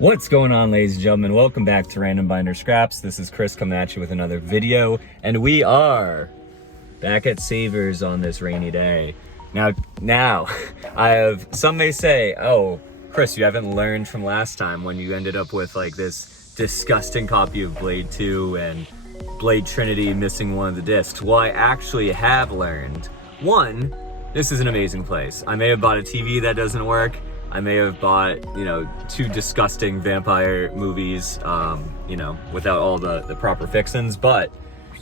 What's going on, ladies and gentlemen? Welcome back to Random Binder Scraps. This is Chris coming at you with another video, and we are back at Savers on this rainy day. Now, some may say, oh, Chris, you haven't learned from last time when you ended up with like this disgusting copy of Blade 2 and Blade Trinity missing one of the discs. Well, I actually have learned. One, this is an amazing place. I may have bought a TV that doesn't work. I may have bought, two disgusting vampire movies, without all the proper fixins, but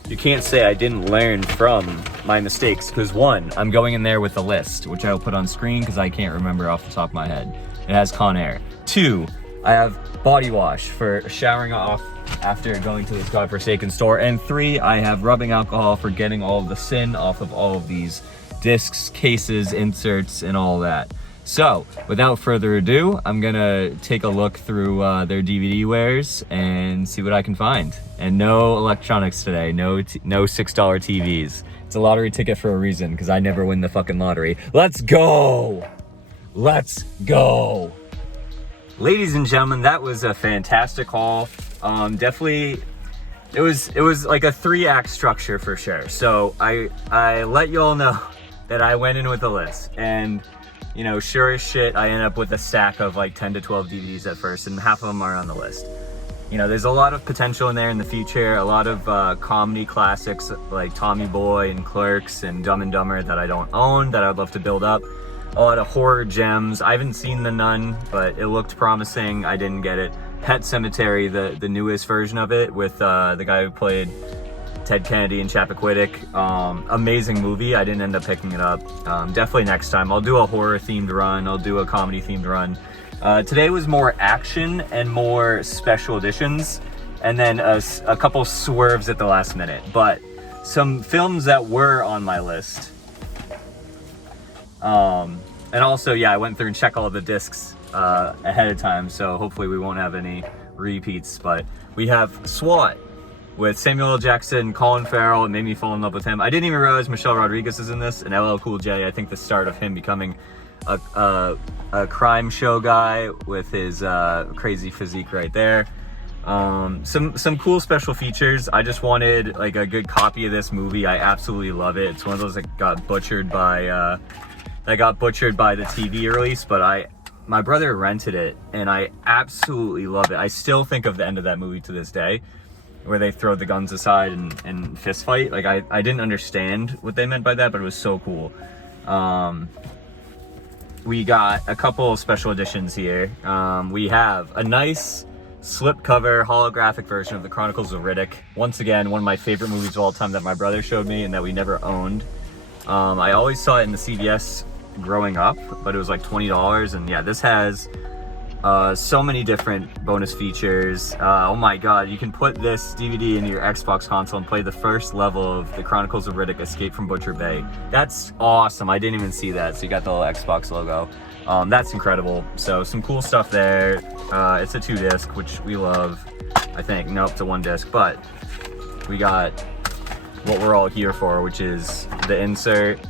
you can't say I didn't learn from my mistakes, because one, I'm going in there with a list, which I'll put on screen because I can't remember off the top of my head. It has Conair. Two, I have body wash for showering off after going to this godforsaken store. And three, I have rubbing alcohol for getting all of the sin off of all of these discs, cases, inserts, and all that. So, without further ado, I'm gonna take a look through their DVD wares and see what I can find. And no electronics today, no $6 TVs. It's a lottery ticket for a reason, because I never win the fucking lottery. Let's go! Let's go! Ladies and gentlemen, that was a fantastic haul. Definitely, it was like a 3-act structure for sure. So, I let you all know that I went in with a list, and sure as shit, I end up with a stack of like 10 to 12 DVDs at first, and half of them are on the list. There's a lot of potential in there in the future, a lot of comedy classics like Tommy Boy and Clerks and Dumb and Dumber that I don't own, that I'd love to build up. A lot of horror gems. I haven't seen The Nun, but it looked promising. I didn't get it. Pet Sematary, the newest version of it, with the guy who played Ted Kennedy and Chappaquiddick. Amazing movie. I didn't end up picking it up. Definitely next time. I'll do a horror themed run. I'll do a comedy themed run. Today was more action and more special editions, and then a couple swerves at the last minute. But some films that were on my list. And also, I went through and checked all of the discs ahead of time, so hopefully we won't have any repeats. But we have SWAT with Samuel L. Jackson, Colin Farrell. It made me fall in love with him. I didn't even realize Michelle Rodriguez is in this, and LL Cool J. I think the start of him becoming a crime show guy with his crazy physique right there. Some cool special features. I just wanted like a good copy of this movie. I absolutely love it. It's one of those that got butchered by the TV release, but my brother rented it, and I absolutely love it. I still think of the end of that movie to this day, where they throw the guns aside and fist fight. Like, I didn't understand what they meant by that, but it was so cool. We got a couple of special editions here. We have a nice slipcover holographic version of the Chronicles of Riddick. Once again, one of my favorite movies of all time that my brother showed me and that we never owned. I always saw it in the CVS growing up, but it was like $20, and this has so many different bonus features. Oh my god, you can put this DVD into your Xbox console and play the first level of the Chronicles of Riddick Escape from Butcher Bay. That's awesome. I didn't even see that. So you got the little Xbox logo. That's incredible. So some cool stuff there. It's a 2-disc, which we love. I think. Nope, it's a 1-disc, but we got what we're all here for, which is the insert.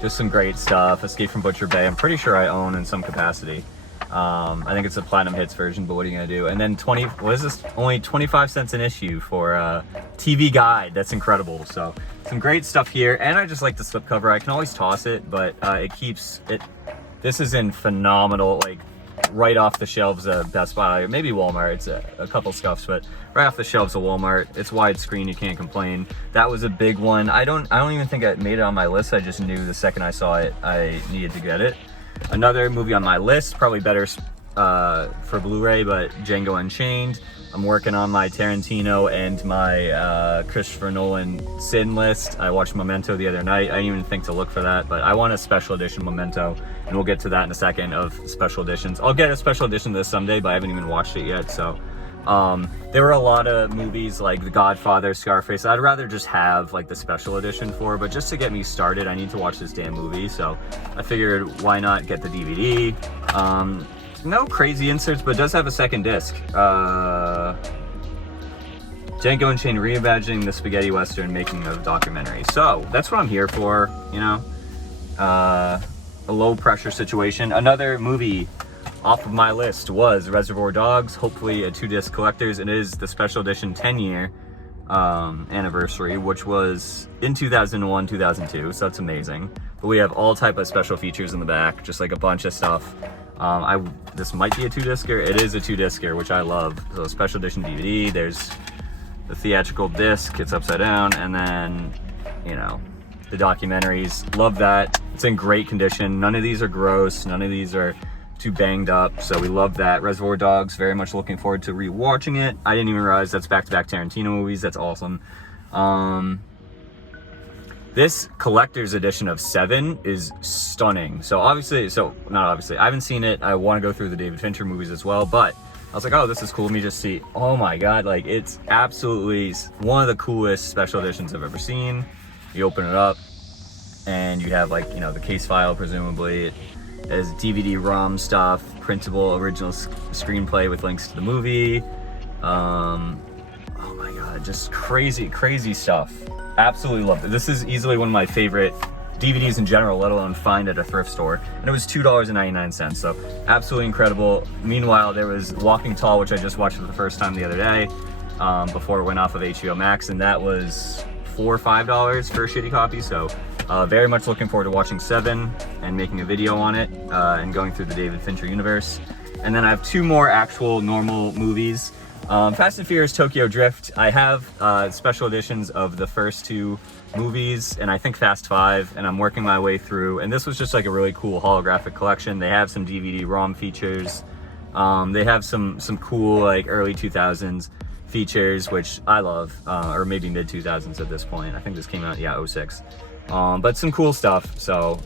Just some great stuff. Escape from Butcher Bay, I'm pretty sure I own in some capacity. I think it's a Platinum Hits version, but what are you gonna do? And then only 25 cents an issue for TV Guide. That's incredible. So some great stuff here, and I just like the slipcover. I can always toss it, but it keeps it. This is in phenomenal, like right off the shelves of Best Buy, maybe Walmart. It's a couple scuffs, but right off the shelves of Walmart. It's widescreen, you can't complain. That was a big one. I don't even think I made it on my list. I just knew the second I saw it, I needed to get it. Another movie on my list, probably better for Blu-ray, but Django Unchained. I'm working on my Tarantino and my Christopher Nolan Sin list. I watched Memento the other night. I didn't even think to look for that, but I want a special edition Memento, and we'll get to that in a second of special editions. I'll get a special edition this someday, but I haven't even watched it yet, so. There were a lot of movies like The Godfather, Scarface, I'd rather just have like the special edition for, but just to get me started, I need to watch this damn movie, so I figured why not get the DVD. No crazy inserts, but it does have a second disc. Django Unchained reimagining the spaghetti western, making of documentary. So that's what I'm here for, a low pressure situation. Another movie off of my list was Reservoir Dogs, hopefully a 2-disc collector's. It is the special edition 10-year anniversary, which was in 2001, 2002, so that's amazing. But we have all type of special features in the back, just like a bunch of stuff. This might be a 2-discer. It is a 2-discer, which I love. So special edition DVD, there's the theatrical disc, it's upside down, and then, you know, the documentaries. Love that. It's in great condition. None of these are gross. None of these are too banged up. So we love that. Reservoir Dogs, very much looking forward to rewatching it. I didn't even realize that's back-to-back Tarantino movies. That's awesome. This collector's edition of 7 is stunning. So not obviously, I haven't seen it. I want to go through the David Fincher movies as well, but I was like, oh, this is cool. Let me just see. Oh my God, like it's absolutely one of the coolest special editions I've ever seen. You open it up and you have, like, you know, the case file, presumably. It has DVD ROM stuff, printable original screenplay with links to the movie. Oh my God, just crazy stuff. Absolutely loved it. This is easily one of my favorite DVDs in general, let alone find at a thrift store. And it was $2.99, so absolutely incredible. Meanwhile, there was Walking Tall, which I just watched for the first time the other day, before it went off of HBO Max, and that was $4 or $5 for a shitty copy. So very much looking forward to watching 7 and making a video on it, and going through the David Fincher universe. And then I have 2 more actual normal movies. Fast and Furious Tokyo Drift. I have special editions of the first 2 movies, and I think Fast 5, and I'm working my way through. And this was just like a really cool holographic collection. They have some DVD ROM features. They have some cool, like, early 2000s features, which I love, or maybe mid 2000s at this point. I think this came out, yeah, 06. But some cool stuff. So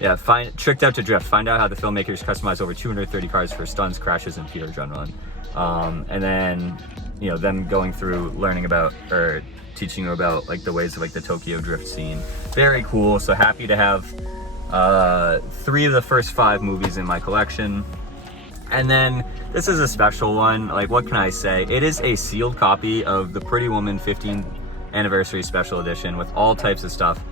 yeah, Tricked Out to Drift. Find out how the filmmakers customized over 230 cars for stunts, crashes, and pure adrenaline. And then, you know, them going through learning about, or teaching you about, like, the ways of, like, the Tokyo Drift scene. Very cool. So happy to have 3 of the first 5 movies in my collection. And then this is a special one. Like, what can I say? It is a sealed copy of the Pretty Woman 15th Anniversary Special Edition with all types of stuff.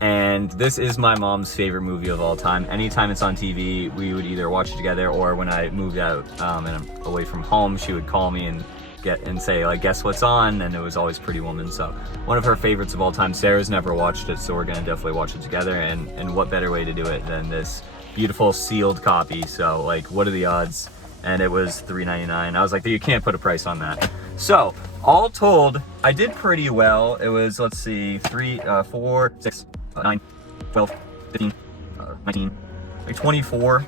And this is my mom's favorite movie of all time. Anytime it's on TV, we would either watch it together, or when I moved out and I'm away from home, she would call me and say, like, guess what's on? And it was always Pretty Woman. So one of her favorites of all time. Sarah's never watched it, so we're gonna definitely watch it together. And what better way to do it than this beautiful sealed copy? So, like, what are the odds? And it was $3.99. I was like, you can't put a price on that. So all told, I did pretty well. It was, let's see, 3, 4, 6, 9, 12, 15, 19, like 24,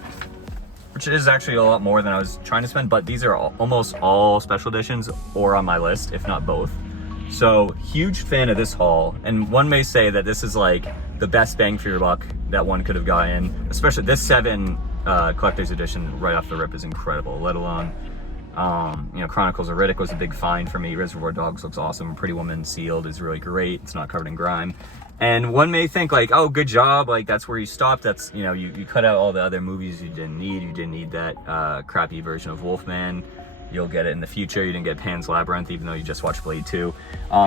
which is actually a lot more than I was trying to spend, but these are almost all special editions or on my list, if not both. So huge fan of this haul, and one may say that this is like the best bang for your buck that one could have gotten, especially this 7 collector's edition right off the rip is incredible, let alone you know, Chronicles of Riddick was a big find for me. Reservoir Dogs looks awesome. Pretty Woman sealed is really great. It's not covered in grime. And one may think, like, oh, good job, like, that's where you stopped. That's, you know, you cut out all the other movies you didn't need. You didn't need that crappy version of Wolfman. You'll get it in the future. You didn't get Pan's Labyrinth, even though you just watched Blade 2.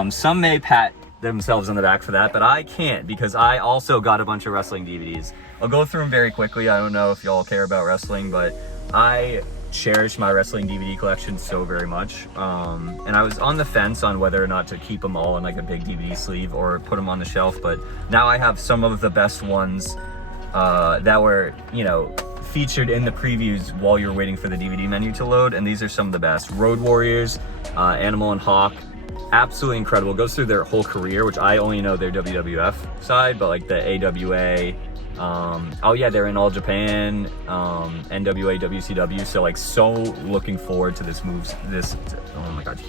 Some may pat themselves on the back for that, but I can't, because I also got a bunch of wrestling DVDs. I'll go through them very quickly. I don't know if y'all care about wrestling, but I cherish my wrestling DVD collection so very much, and I was on the fence on whether or not to keep them all in, like, a big DVD sleeve or put them on the shelf. But now I have some of the best ones that were, you know, featured in the previews while you're waiting for the DVD menu to load, and these are some of the best. Road Warriors, Animal and Hawk, absolutely incredible. Goes through their whole career, which I only know their WWF side, but like the AWA, oh yeah, they're in All Japan, NWA, WCW. So, like, so looking forward to this oh my god,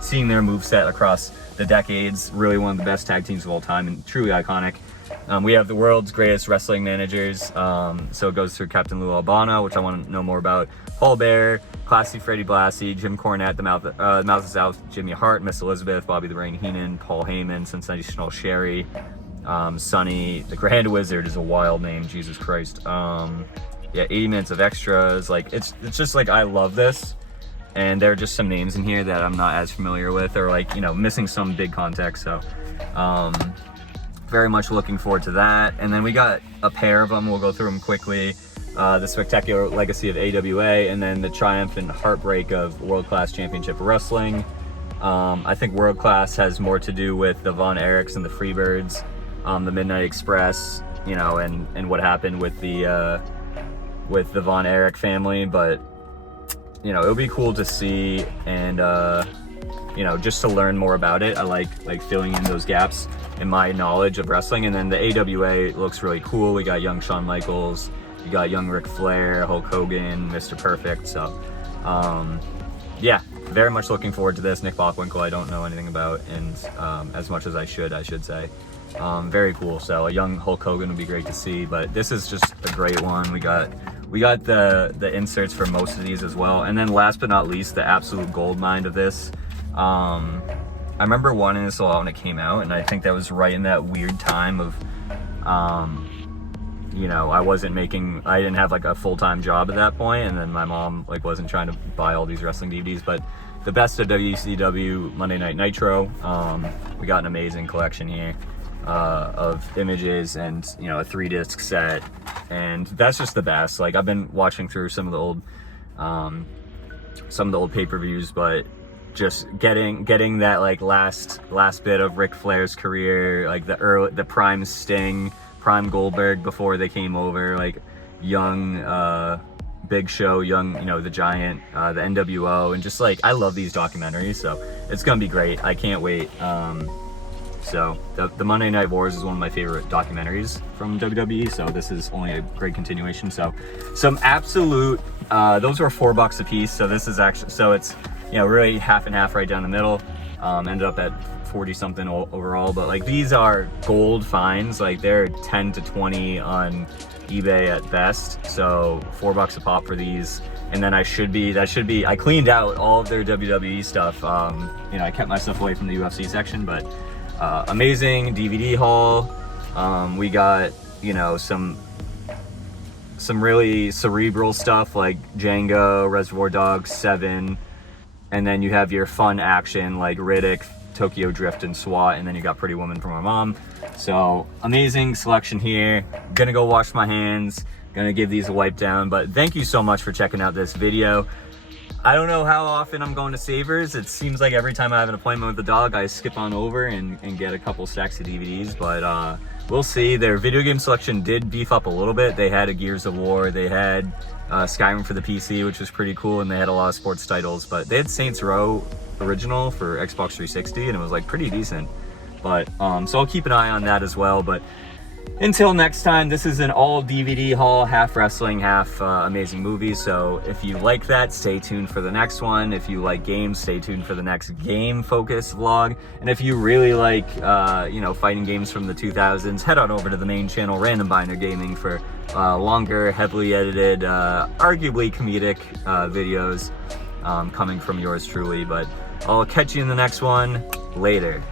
seeing their moveset across the decades. Really one of the best tag teams of all time and truly iconic. We have the world's greatest wrestling managers. So it goes through Captain Lou Albano, which I want to know more about. Paul Bearer, Classy Freddie Blassie, Jim Cornette, the Mouth of South, Jimmy Hart, Miss Elizabeth, Bobby the Brain Heenan, Paul Heyman, Sensational Sherry, Sonny, the Grand Wizard is a wild name, Jesus Christ. Yeah, 80 minutes of extras. Like, it's just like, I love this. And there are just some names in here that I'm not as familiar with, or, like, you know, missing some big context. So, very much looking forward to that. And then we got a pair of them. We'll go through them quickly. The Spectacular Legacy of AWA, and then the Triumphant Heartbreak of World Class Championship Wrestling. I think World Class has more to do with the Von Erichs and the Freebirds, the Midnight Express, you know, and what happened with the Von Erich family. But you know, it would be cool to see, and you know, just to learn more about it. I like filling in those gaps in my knowledge of wrestling. And then the AWA looks really cool. We got young Shawn Michaels, you got young Ric Flair, Hulk Hogan, Mr. Perfect. So yeah, very much looking forward to this. Nick Bockwinkel I don't know anything about, and as much as I should say. Very cool. So a young Hulk Hogan would be great to see, but this is just a great one. We got the inserts for most of these as well. And then last but not least, the absolute gold mine of this. I remember wanting this a lot when it came out, and I think that was right in that weird time of, you know, I didn't have like a full-time job at that point, and then my mom like wasn't trying to buy all these wrestling DVDs. But the best of WCW Monday Night Nitro, we got an amazing collection here of images, and you know, a 3-disc set, and that's just the best. Like, I've been watching through some of the old pay-per-views, but just getting that like last bit of Ric Flair's career, like the prime Sting, prime Goldberg before they came over, like young Big Show, young, you know, the Giant, the NWO, and just like, I love these documentaries, so it's gonna be great. I can't wait. So the Monday Night Wars is one of my favorite documentaries from WWE, so this is only a great continuation. So some absolute, those were $4 a piece, so this is actually, so it's, you know, really half and half right down the middle. Ended up at 40 something overall, but like, these are gold finds. Like, they're 10 to 20 on eBay at best, so $4 a pop for these. And then I cleaned out all of their WWE stuff. You know, I kept my stuff away from the UFC section, but amazing DVD haul. We got, you know, some really cerebral stuff like Django, Reservoir Dogs, 7, and then you have your fun action like Riddick, Tokyo Drift, and SWAT, and then you got Pretty Woman from my mom. So amazing selection here. Gonna go wash my hands, gonna give these a wipe down. But thank you so much for checking out this video. I don't know how often I'm going to Savers. It seems like every time I have an appointment with the dog, I skip on over and get a couple stacks of DVDs, but we'll see. Their video game selection did beef up a little bit. They had a Gears of War, they had Skyrim for the PC, which was pretty cool, and they had a lot of sports titles, but they had Saints Row original for Xbox 360, and it was like pretty decent. But so I'll keep an eye on that as well. But until next time, this is an all DVD haul, half wrestling, half amazing movies. So if you like that, stay tuned for the next one. If you like games, stay tuned for the next game focused vlog. And if you really like, you know, fighting games from the 2000s, head on over to the main channel, Random Binder Gaming, for longer, heavily edited, arguably comedic videos coming from yours truly. But I'll catch you in the next one. Later.